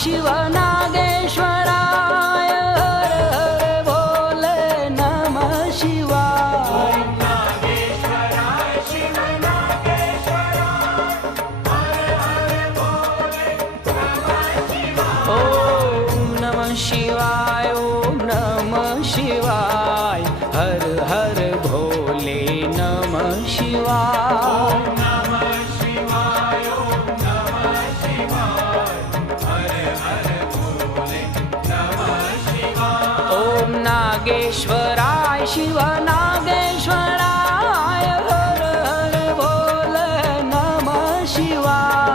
शिव नागेश्वराय हर हर भोले नमः शिवाय। ओम नमः शिवाय ओम नमः शिवाय हर हर भोले नमः शिवाय। ओम नागेश्वराय शिव नागेश्वराय हर हर भोले नमः शिवाय।